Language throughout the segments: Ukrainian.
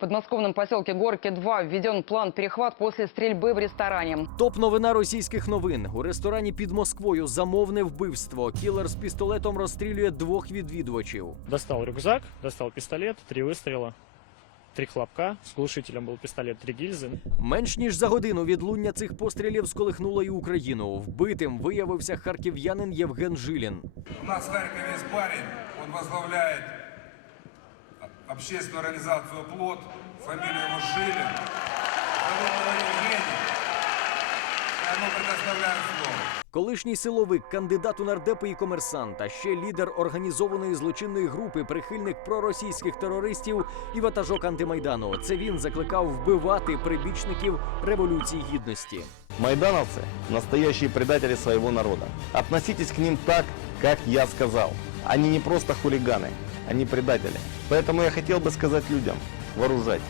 подмосковном поселке Горки-2 введен план перехват после стрельбы в ресторане. Топ новина російських новин у ресторані під Москвою замовне вбивство. Кілер з пістолетом розстрілює двох відвідувачів. Достал рюкзак, достал пистолет, три выстрела, три хлопка. С глушителем был пистолет, три гильзы. Менш ніж за годину відлуння цих пострілів сколихнуло і Україну. Вбитим виявився харків'янин Євген Жилін. У нас в Харькове есть парень, он возглавляет о- общественную организацию «Плод», фамилия его Жилин. Зовут его Евгений. Я ему предоставляю слово. Колишній силовик, кандидат у нардепи і комерсант, а ще лідер організованої злочинної групи, прихильник проросійських терористів і ватажок антимайдану. Це він закликав вбивати прибічників революції гідності. Майдановцы – настоящие предатели своего народа. Относитесь к ним так, как я сказал. Они не просто хулиганы, они предатели. Поэтому я хотел бы сказать людям – вооружайтесь.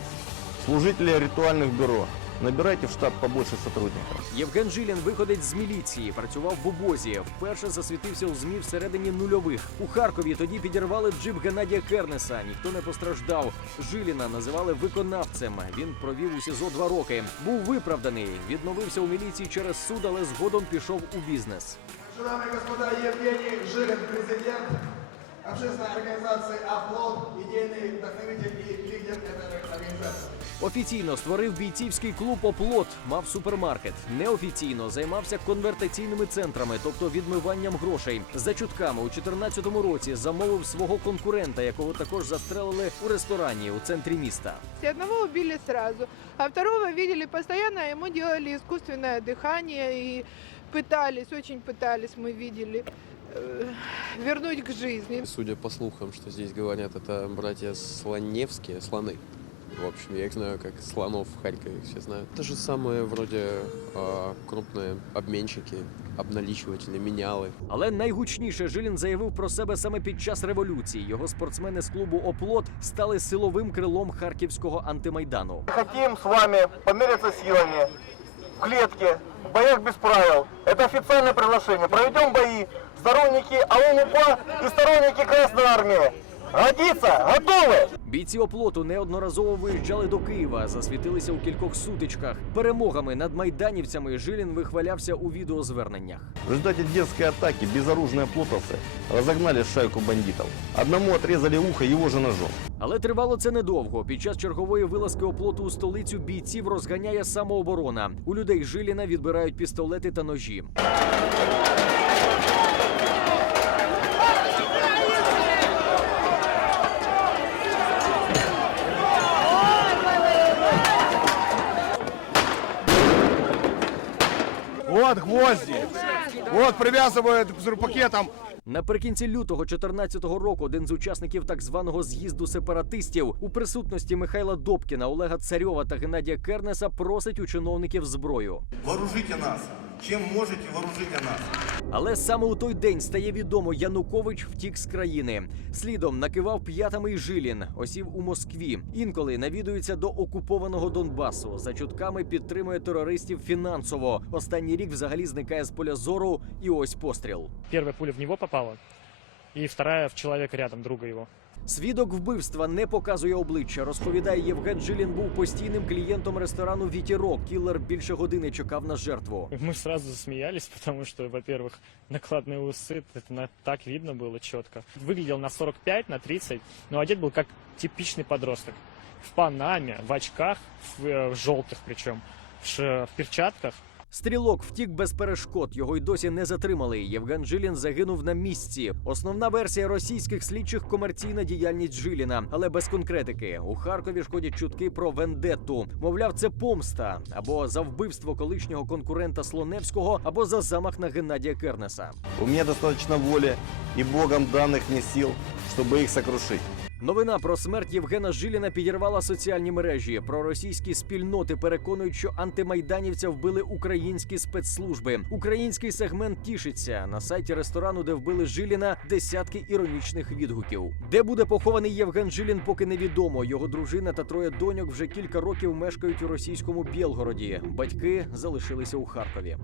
Служители ритуальных бюро – набирайте в штаб побольше сотрудников. Євген Жилін виходить з міліції, працював в обозі. Вперше засвітився у змі всередині нульових. У Харкові тоді підірвали джип Геннадія Кернеса. Ніхто не постраждав. Жиліна називали виконавцем. Він провів у СІЗО два роки. Був виправданий. Відновився у міліції через суд, але згодом пішов у бізнес. Дамы и господа, Евгений Жилин, президент общественной организации «Оплот», идейный вдохновитель и лидер этой организации. Офіційно створив бійцівський клуб Оплот, мав супермаркет. Неофіційно займався конвертаційними центрами, тобто відмиванням грошей. За чутками у 2014 році замовив свого конкурента, якого також застрелили у ресторані у центрі міста. И Одного убили сразу, а второго видели постоянно, а ему делали искусственное дыхание и пытались, очень пытались, мы видели, э, вернуть к жизни. Судя по слухам, что здесь говорят, это братья Слоневские, слоны. В общем, я их знаю как слонов в Харькове, все знают. Это же самые вроде а, крупные обменщики, обналичиватели, менялы. Але найгучніше Жилін заявив про себе саме під час революції. Його спортсмени з клубу Оплот стали силовим крилом харківського антимайдану. Хотим с вами помериться силами в клетке, в боях без правил. Это официальное приглашение. Проведем бои. Сторонники АУНУПА и сторонники Красной Армии. Годится? Готовы? Бійці оплоту неодноразово виїжджали до Києва, засвітилися у кількох сутичках. Перемогами над майданівцями Жилін вихвалявся у відеозверненнях. В результате детской атаки безоружные плотовцы разогнали шайку бандитов. Одному отрезали ухо его же ножом. Але тривало це недовго. Під час чергової вилазки оплоту у столицю бійців розганяє самооборона. У людей Жиліна відбирають пістолети та ножі. Вот гвозді. От прив'язує к пакетам. Наприкінці лютого 14-го року один з учасників так званого з'їзду сепаратистів у присутності Михайла Добкіна, Олега Царьова та Геннадія Кернеса просить у чиновників зброю. Вооружіть нас. Чем можете, вооружити нас. Але саме у той день стає відомо, Янукович втік з країни. Слідом накивав п'ятами й Жилін, осів у Москві. Інколи навідується до окупованого Донбасу. За чутками підтримує терористів фінансово. Останній рік взагалі зникає з поля зору. І ось постріл. Перша пуля в нього попала, и вторая в человека рядом, друга его. Свідок вбивства не показує обличчя. Розповідає, Євген Жилін був постійним клієнтом ресторану Вітірок. Кілер більше години чекав на жертву. Мы сразу засмеялись, потому что, во-первых, накладные усы, это на- так видно было четко. Выглядел на 45, на 30, но одет был как типичный подросток. В панаме, в очках, в, э, в желтых причем, в, ш- в перчатках. Стрілок втік без перешкод. Його й досі не затримали. Євген Жилін загинув на місці. Основна версія російських слідчих комерційна діяльність Жиліна, але без конкретики. У Харкові ж ходять чутки про вендетту. Мовляв, це помста або за вбивство колишнього конкурента Слоневського, або за замах на Геннадія Кернеса. У меня достаточно воли и богом данных мне сил, чтобы их сокрушить. Новина про смерть Євгена Жиліна підірвала соціальні мережі. Проросійські спільноти переконують, що антимайданівця вбили українські спецслужби. Український сегмент тішиться на сайті ресторану, де вбили Жиліна, десятки іронічних відгуків. Де буде похований Євген Жилін, поки невідомо. Його дружина та троє доньок вже кілька років мешкають у російському Білгороді. Батьки залишилися у Харкові.